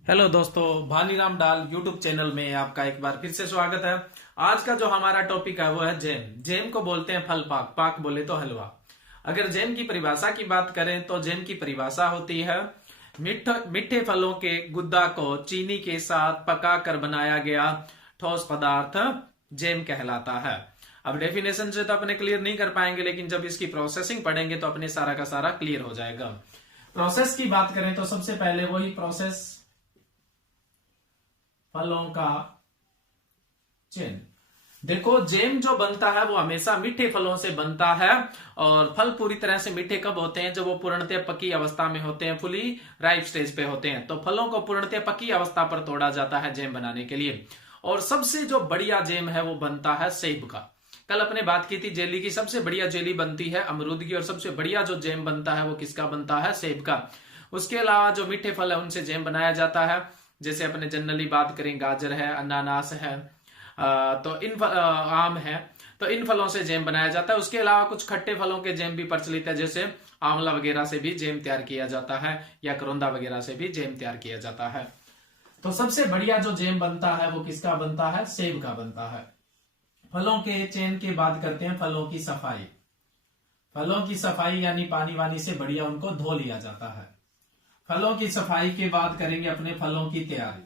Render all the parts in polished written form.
Hello दोस्तों, भानीराम डाल YouTube channel में आपका एक बार फिर से स्वागत है। आज का जो हमारा टॉपिक है वो है जैम। जैम को बोलते हैं फल पाक, पाक बोले तो हलवा। अगर जैम की परिभाषा की बात करें तो जैम की परिभाषा होती है मीठे फलों के गुद्दा को चीनी के साथ पका कर बनाया गया ठोस पदार्थ जैम कहलाता है। अब डेफिनेशन से तो अपने क्लियर नहीं कर पाएंगे, लेकिन जब इसकी प्रोसेसिंग पढ़ेंगे तो अपने सारा का सारा क्लियर हो जाएगा। प्रोसेस की बात करें तो सबसे पहले वही प्रोसेस फलों का चेन। देखो, जैम जो बनता है वो हमेशा मीठे फलों से बनता है। और फल पूरी तरह से मीठे कब होते हैं? जब वो पूर्णतः पकी अवस्था में होते हैं, फुली राइप स्टेज पे होते हैं। तो फलों को पूर्णतः पकी अवस्था पर तोड़ा जाता है जैम बनाने के लिए। और सबसे जो बढ़िया जैम है वो बनता है सेब का। कल अपने बात की थी जेली की, सबसे बढ़िया जेली बनती है अमरूद की, और सबसे बढ़िया जो जैम बनता है वो किसका बनता है? सेब का। उसके अलावा जो मीठे फल है उनसे जैम बनाया जाता है। जैसे अपने जनरली बात करें, गाजर है, अनानास है, तो आम है, तो इन फलों से जैम बनाया जाता है। उसके अलावा कुछ खट्टे फलों के जैम भी प्रचलित है, जैसे आंवला वगैरह से भी जैम तैयार किया जाता है, या करौंदा वगैरह से भी जैम तैयार किया जाता है। तो सबसे बढ़िया जो जैम बनता है वो किसका बनता है? सेब का बनता है। फलों के चेन की बात करते हैं, फलों की सफाई। फलों की सफाई यानी पानी वानी से बढ़िया उनको धो लिया जाता है। फलों की सफाई के बाद करेंगे अपने फलों की तैयारी।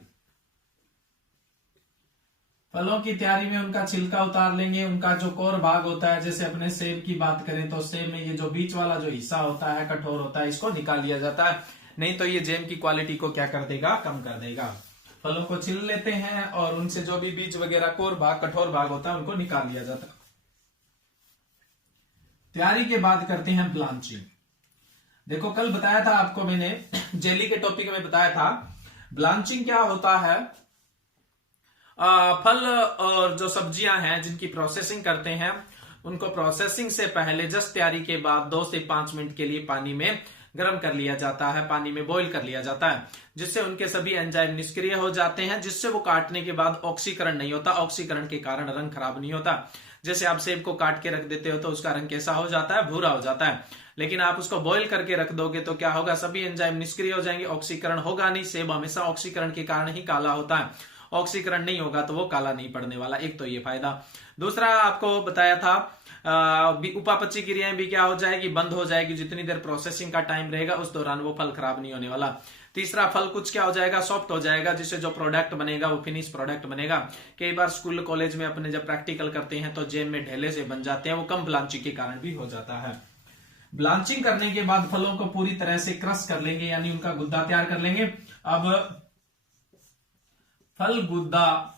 फलों की तैयारी में उनका छिलका उतार लेंगे, उनका जो कोर भाग होता है। जैसे अपने सेब की बात करें तो सेब में ये जो बीच वाला जो हिस्सा होता है, कठोर होता है, इसको निकाल लिया जाता है। नहीं तो ये जैम की क्वालिटी को क्या कर देगा? कम कर देगा। फलों को छिल लेते हैं और उनसे जो भी बीज वगैरह कोर भाग, कठोर भाग होता है, उनको निकाल लिया जाता है। तैयारी के बाद करते हैं ब्लांचिंग। देखो, कल बताया था आपको मैंने जेली के टॉपिक में बताया था ब्लांचिंग क्या होता है। फल और जो सब्जियां हैं जिनकी प्रोसेसिंग करते हैं, उनको प्रोसेसिंग से पहले जस्ट तैयारी के बाद 2 से 5 मिनट के लिए पानी में गर्म कर लिया जाता है, पानी में बॉईल कर लिया जाता है, जिससे उनके सभी एंजाइम निष्क्रिय हो जाते हैं, जिससे वो काटने के बाद ऑक्सीकरण नहीं होता। ऑक्सीकरण के कारण रंग खराब नहीं होता। जैसे आप सेब को काट के रख देते हो तो उसका रंग कैसा हो जाता है? भूरा हो जाता है। लेकिन आप उसको बॉईल करके रख दोगे तो क्या होगा? सभी एंजाइम निष्क्रिय हो जाएंगे, ऑक्सीकरण होगा नहीं। सेब हमेशा ऑक्सीकरण के कारण ही काला होता है। ऑक्सीकरण नहीं होगा तो वो काला नहीं पड़ने वाला। एक तो ये फायदा। दूसरा आपको बताया था उपापचय क्रियाएं भी क्या हो जाएगी? बंद हो जाएगी। जितनी देर प्रोसेसिंग का टाइम रहेगा उस दौरान वो फल खराब नहीं होने वाला। तीसरा, फल कुछ क्या हो जाएगा? सॉफ्ट हो जाएगा, जिससे जो प्रोडक्ट बनेगा वो फिनिश प्रोडक्ट बनेगा। कई बार स्कूल कॉलेज में अपने जब प्रैक्टिकल करते हैं तो जैम में ढेले से बन जाते हैं, वो कम ब्लांचिंग के कारण भी हो जाता है। ब्लांचिंग करने के बाद फलों को पूरी तरह से क्रश कर लेंगे, यानी उनका गुद्दा तैयार कर लेंगे। अब फल, गुद्दा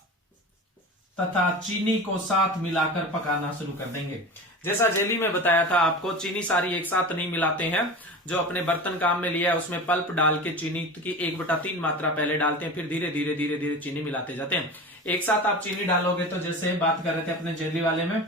तथा चीनी को साथ मिलाकर पकाना शुरू कर देंगे। जैसा जेली में बताया था आपको, चीनी सारी एक साथ नहीं मिलाते हैं। जो अपने बर्तन काम में लिया है उसमें पल्प डाल के चीनी की 1/3 मात्रा पहले डालते हैं, फिर धीरे धीरे धीरे धीरे चीनी मिलाते जाते हैं। एक साथ आप चीनी डालोगे तो जैसे बात कर रहे थे अपने जेली वाले में,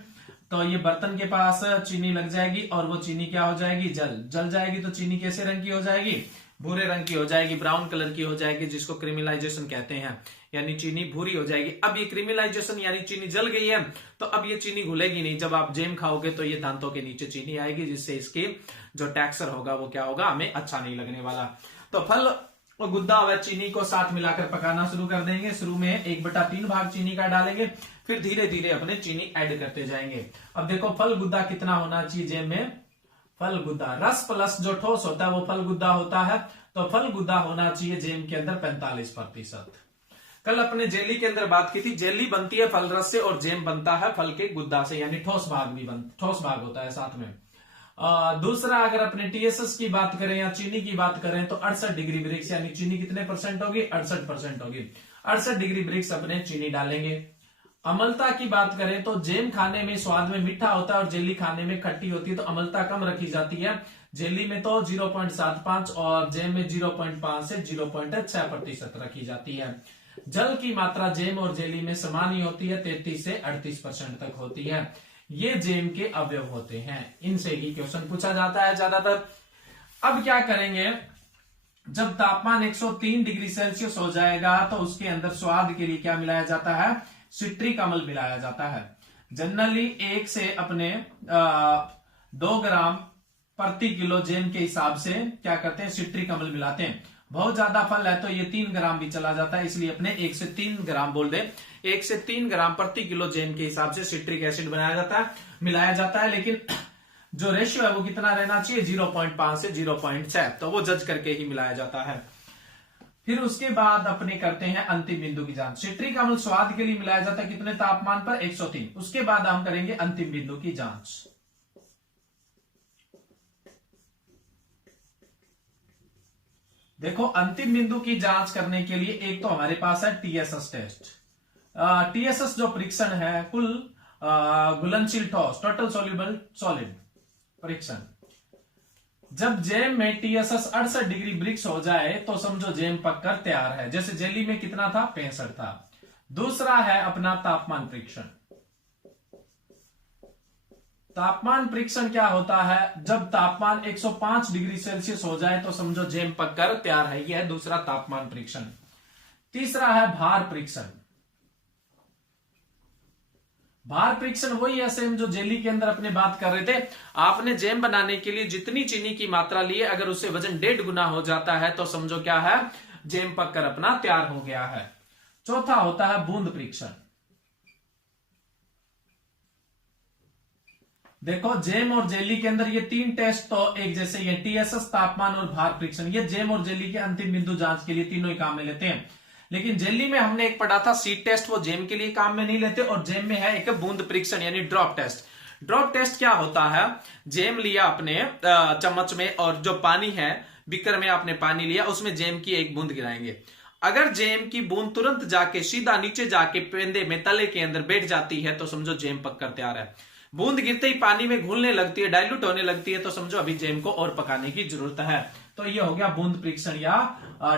तो ये बर्तन के पास चीनी लग जाएगी और वो चीनी क्या हो जाएगी? जल जाएगी। तो चीनी कैसे रंग की हो जाएगी? भूरे रंग की हो जाएगी, ब्राउन कलर की हो जाएगी, जिसको क्रिमिलाइजेशन कहते हैं, यानी चीनी भूरी हो जाएगी। अब ये क्रिमिलाइजेशन यानी चीनी जल गई है, तो अब ये चीनी घुलेगी नहीं। जब आप जैम खाओगे तो ये दांतों के नीचे चीनी आएगी, जिससे इसकी जो टेक्सचर होगा वो क्या होगा? हमें अच्छा नहीं लगने वाला। तो फल और गुद्दा व चीनी को साथ मिलाकर पकाना शुरू कर देंगे। शुरू में 1/3 भाग चीनी का डालेंगे, फिर धीरे धीरे अपने चीनी ऐड करते जाएंगे। अब देखो, फल गुद्दा कितना होना चाहिए जैम में? फल गुद्दा, रस प्लस जो ठोस होता है वो फल गुद्दा होता है। तो फल गुद्दा होना चाहिए जैम के अंदर 45%। कल अपने जेली के अंदर बात की थी, जेली बनती है फल रस से और जैम बनता है फल के गुद्दा से, यानी ठोस भाग भी ठोस भाग होता है साथ में। दूसरा, अगर अपने टीएसएस की बात करें या चीनी की बात करें तो 68 डिग्री ब्रिक्स, यानी चीनी कितने परसेंट होगी? 68% होगी। 68 डिग्री ब्रिक्स अपने चीनी डालेंगे। अम्लता की बात करें तो जैम खाने में स्वाद में मीठा होता है और जेली खाने में खट्टी होती है, तो अम्लता कम रखी जाती है। जेली में तो 0.75 और जैम में 0.5 से 0.6% रखी जाती है। जल की मात्रा जैम और जेली में समान ही होती है, 33 से 38% तक होती है। ये जैम के अवयव होते हैं, इनसे ही क्वेश्चन पूछा जाता है ज्यादातर। अब क्या करेंगे? जब तापमान 103 डिग्री सेल्सियस हो जाएगा तो उसके अंदर स्वाद के लिए क्या मिलाया जाता है? सिट्रिक अम्ल मिलाया जाता है। जनरली 1 से अपने 2 ग्राम प्रति किलो जैम के हिसाब से क्या करते हैं? सिट्रिक अम्ल मिलाते हैं। बहुत ज्यादा फल है तो ये 3 ग्राम भी चला जाता है, इसलिए अपने 1 से 3 ग्राम बोल दे। 1 से 3 ग्राम प्रति किलो जैम के हिसाब से सिट्रिक एसिड बनाया जाता है, मिलाया जाता है। लेकिन जो रेशियो है वो कितना रहना चाहिए, 0.5 से 0.6, तो वो जज करके ही मिलाया जाता है। फिर उसके बाद अपने करते हैं अंतिम बिंदु की जांच। सिट्रिक अम्ल स्वाद के लिए मिलाया जाता है कितने तापमान पर, 103। उसके बाद हम करेंगे अंतिम बिंदु की जांच। देखो अंतिम बिंदु की जांच करने के लिए एक तो हमारे पास है टीएसएस टेस्ट। टीएसएस जो परीक्षण है कुल घुलनशील ठोस, टोटल सोल्यूबल सॉलिड परीक्षण। जब जैम में टीएसएस 68 डिग्री ब्रिक्स हो जाए तो समझो जैम पककर तैयार है। जैसे जेली में कितना था, 65 था। दूसरा है अपना तापमान परीक्षण। तापमान परीक्षण क्या होता है, जब तापमान 105 डिग्री सेल्सियस हो जाए तो समझो जैम पककर तैयार है, यह है दूसरा तापमान परीक्षण। तीसरा है भार परीक्षण। भार परीक्षण वही है सेम जो जेली के अंदर अपने बात कर रहे थे। आपने जैम बनाने के लिए जितनी चीनी की मात्रा ली है, अगर उससे वजन 1.5 गुना हो जाता है तो समझो क्या है, जैम पककर अपना तैयार हो गया है। चौथा होता है बूंद परीक्षण। देखो जैम और जेली के अंदर ये 3 टेस्ट तो एक जैसे, ये टीएसएस, तापमान और भार परीक्षण, ये जैम और जेली के अंतिम बिंदु जांच के लिए तीनों ही काम में लेते हैं। लेकिन जेली में हमने एक पढ़ा था सीड टेस्ट, वो जैम के लिए काम में नहीं लेते। और जैम में है एक बूंद परीक्षण यानी ड्रॉप टेस्ट। ड्रॉप टेस्ट क्या होता है, जैम लिया अपने चम्मच में और जो पानी है बीकर में आपने पानी लिया, उसमें जैम की एक बूंद गिराएंगे। अगर जैम की बूंद तुरंत जाके सीधा नीचे जाके पेंदे में तले के अंदर बैठ जाती है तो समझो जैम पककर तैयार है। बूंद गिरते ही पानी में घुलने लगती है, डाइल्यूट होने लगती है, तो समझो अभी जैम को और पकाने की जरूरत है। तो ये हो गया बूंद परीक्षण या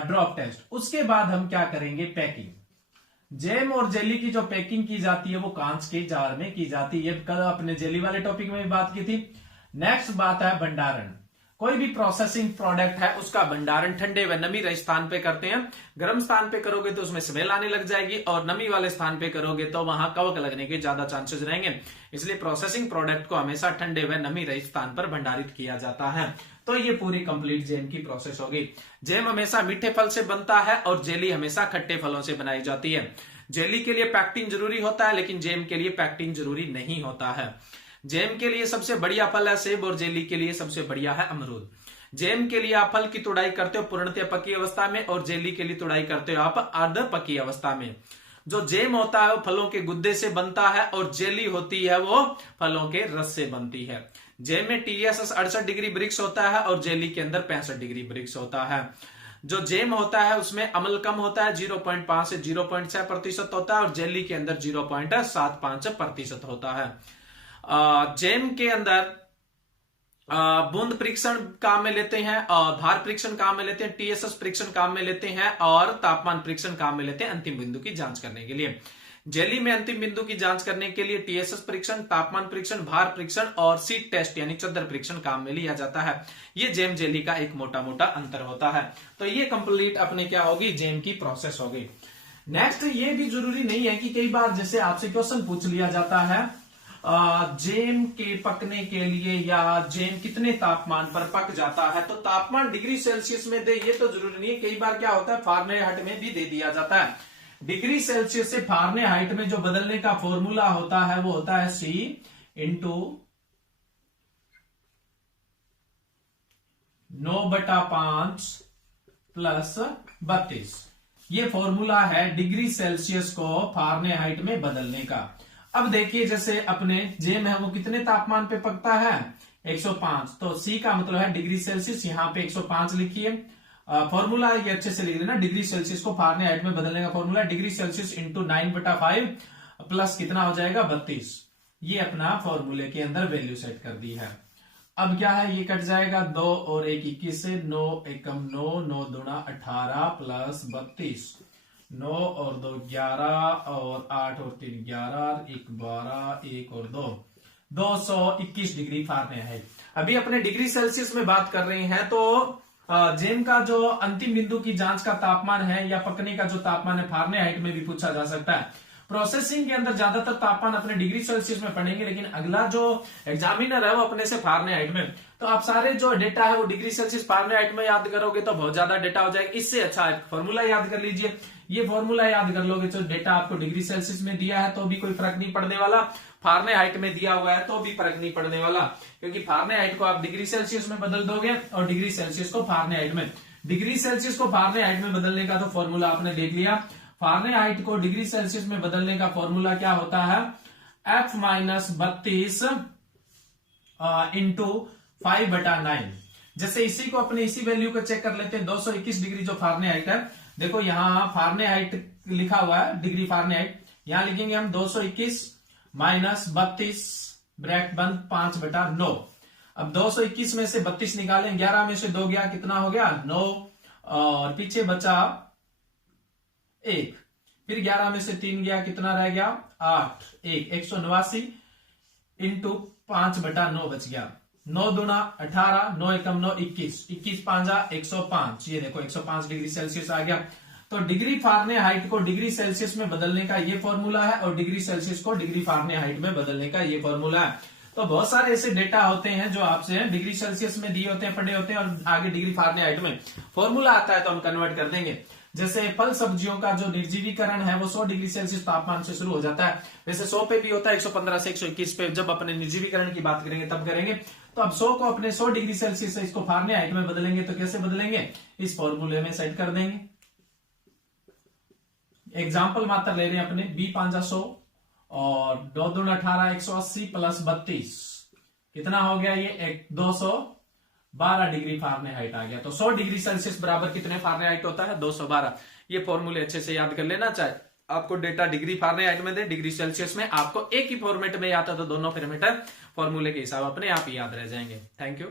ड्रॉप टेस्ट। उसके बाद हम क्या करेंगे, पैकिंग। जैम और जेली की जो पैकिंग की जाती है वो कांच के जार में की जाती है। कल अपने जेली वाले टॉपिक में भी बात की थी। नेक्स्ट बात है भंडारण। कोई भी प्रोसेसिंग प्रोडक्ट है उसका भंडारण ठंडे व नमी रहित स्थान पे करते हैं। गर्म स्थान पे करोगे तो उसमें स्मेल आने लग जाएगी, और नमी वाले स्थान पे करोगे तो वहां कवक लगने के ज्यादा चांसेस रहेंगे। इसलिए प्रोसेसिंग प्रोडक्ट को हमेशा ठंडे व नमी रहित स्थान पर भंडारित किया जाता है। तो ये पूरी कंप्लीट जैम की प्रोसेस होगी। जैम हमेशा मीठे फल से बनता है और जेली हमेशा खट्टे फलों से बनाई जाती है। जेली के लिए पैक्टिन जरूरी होता है, लेकिन जैम के लिए पैक्टिन जरूरी नहीं होता है। जैम के लिए सबसे बढ़िया फल है सेब और जेली के लिए सबसे बढ़िया है अमरूद। जैम के लिए आप फल की तुड़ाई करते हो पूर्णतः पकी अवस्था में, और जेली के लिए तुड़ाई करते हो आप अर्ध पकी अवस्था में। जो जैम होता है वो फलों के गुद्दे से बनता है, और जेली होती है वो फलों के रस से बनती है। जैम में टीएसएस 68 डिग्री ब्रिक्स होता है और जेली के अंदर 65 डिग्री ब्रिक्स होता है। जो जैम होता है उसमें अम्ल कम होता है, 0.5 से 0.6% होता है, और जेली के अंदर 0.75% होता है। जैम के अंदर बूंद परीक्षण काम में लेते हैं, और भार परीक्षण काम में लेते हैं, टीएसएस परीक्षण काम में लेते हैं, और तापमान परीक्षण काम में लेते हैं अंतिम बिंदु की जांच करने के लिए। जेली में अंतिम बिंदु की जांच करने के लिए टीएसएस परीक्षण, तापमान परीक्षण, भार परीक्षण और सीड टेस्ट यानी चद्दर परीक्षण काम में लिया जाता है। ये जैम जेली का एक मोटा मोटा अंतर होता है। तो ये कंप्लीट अपने क्या होगी, जैम की प्रोसेस होगी। नेक्स्ट, ये भी जरूरी नहीं है कि कई बार जैसे आपसे क्वेश्चन पूछ लिया जाता है जैम के पकने के लिए या जैम कितने तापमान पर पक जाता है, तो तापमान डिग्री सेल्सियस में दे, ये तो जरूरी नहीं है। कई बार क्या होता है फारेनहाइट में भी दे दिया जाता है। डिग्री सेल्सियस से फारेनहाइट में जो बदलने का फॉर्मूला होता है वो होता है C इंटू 9/5 प्लस 32। ये फॉर्मूला है डिग्री सेल्सियस को फारेनहाइट में बदलने का। अब देखिए जैसे अपने जैम है वो कितने तापमान पे पकता है, 105। तो C का मतलब है डिग्री सेल्सियस, यहां पे 105 लिखिए। फॉर्मूला ये अच्छे से लिख देना, डिग्री सेल्सियस को फारेनहाइट में बदलने का formula degree Celsius into 9/5 plus कितना हो जाएगा 32। ये अपना फॉर्मूले के अंदर वैल्यू सेट कर दी है। अब क्या है, ये कट जाएगा 2 और 1 21 से, 9 एकम 9, 9 दूना 18 प्लस 32, 9 और 2 11 और 8 और 3 11, 1 12, 1 और 2 221 डिग्री फारेनहाइट। अभी अपने डिग्री सेल्सियस में बात कर रहे हैं, तो जैम का जो अंतिम बिंदु की जांच का तापमान है या पकने का जो तापमान है फारेनहाइट में भी पूछा जा सकता है। प्रोसेसिंग के अंदर ज्यादातर तापमान अपने डिग्री सेल्सियस में पढ़ेंगे, लेकिन अगला जो एग्जामिनर है वो अपने से फारेनहाइट में। तो आप सारे जो डेटा है वो डिग्री सेल्सियस फारेनहाइट में याद करोगे तो बहुत ज्यादा डेटा हो जाएगा। इससे अच्छा एक फॉर्मूला याद कर लीजिए, ये फॉर्मूला याद कर लोगे तो डेटा आपको डिग्री सेल्सियस में दिया है तो भी कोई फर्क नहीं पड़ने वाला, फारेनहाइट में दिया हुआ है तो भी फर्क नहीं पड़ने वाला, क्योंकि फारेनहाइट को आप डिग्री सेल्सियस में बदल दोगे और डिग्री सेल्सियस को फारेनहाइट में। डिग्री सेल्सियस को फारेनहाइट में बदलने का तो फॉर्मूला आपने देख लिया। फारेनहाइट को डिग्री सेल्सियस में बदलने का फॉर्मूला क्या होता है, F-32 इंटू 5/9। जैसे इसी को अपने इसी वैल्यू को चेक कर लेते हैं, 221 डिग्री जो फारेनहाइट है, देखो यहां फारेनहाइट लिखा हुआ है डिग्री फारेनहाइट, यहां लिखेंगे हम 221 माइनस 32 ब्रैकेट बंद 5/9। अब 221 में से 32 निकालें, 11 में से 2 गया, कितना हो गया 9, और पीछे बचा 1, फिर 11 में से 3 गया, कितना रह गया 8, 189 इंटू 5/9 बच गया, 9 दूना 18, 9 एकम 9 21, 21 पांजा 105, ये देखो 105 डिग्री सेल्सियस आ गया। तो डिग्री फारेनहाइट को डिग्री सेल्सियस में बदलने का ये फॉर्मूला है और डिग्री सेल्सियस को डिग्री फारेनहाइट में बदलने का ये फॉर्मूला है। तो बहुत सारे ऐसे डेटा होते हैं जो आपसे डिग्री सेल्सियस में दिए होते हैं, पढ़े होते हैं, और आगे डिग्री फारेनहाइट में फॉर्मूला आता है तो हम कन्वर्ट कर देंगे। जैसे फल सब्जियों का जो निर्जीवीकरण है वो 100 डिग्री सेल्सियस तापमान से शुरू हो जाता है, वैसे 100 पे भी होता है, 115 से 121 पे जब अपने निर्जीवीकरण की बात करेंगे तब करेंगे। तो अब 100 को अपने 100 डिग्री सेल्सियस से इसको फारेनहाइट में बदलेंगे तो कैसे बदलेंगे, इस फॉर्मूले में सेट कर देंगे। एग्जाम्पल मात्र ले रहे हैं अपने, B500 और 2 दूना 18, 180 प्लस 32, कितना हो गया ये 212 डिग्री फारेनहाइट आ गया। तो 100 डिग्री सेल्सियस बराबर कितने फारेनहाइट होता है 212। ये फॉर्मूले अच्छे से याद कर लेना, चाहे आपको डेटा डिग्री फारेनहाइट में दे डिग्री सेल्सियस में, आपको एक ही फॉर्मेट में आता तो दोनों पैरामीटर फॉर्मूले के हिसाब अपने आप ही याद रह जाएंगे। Thank you.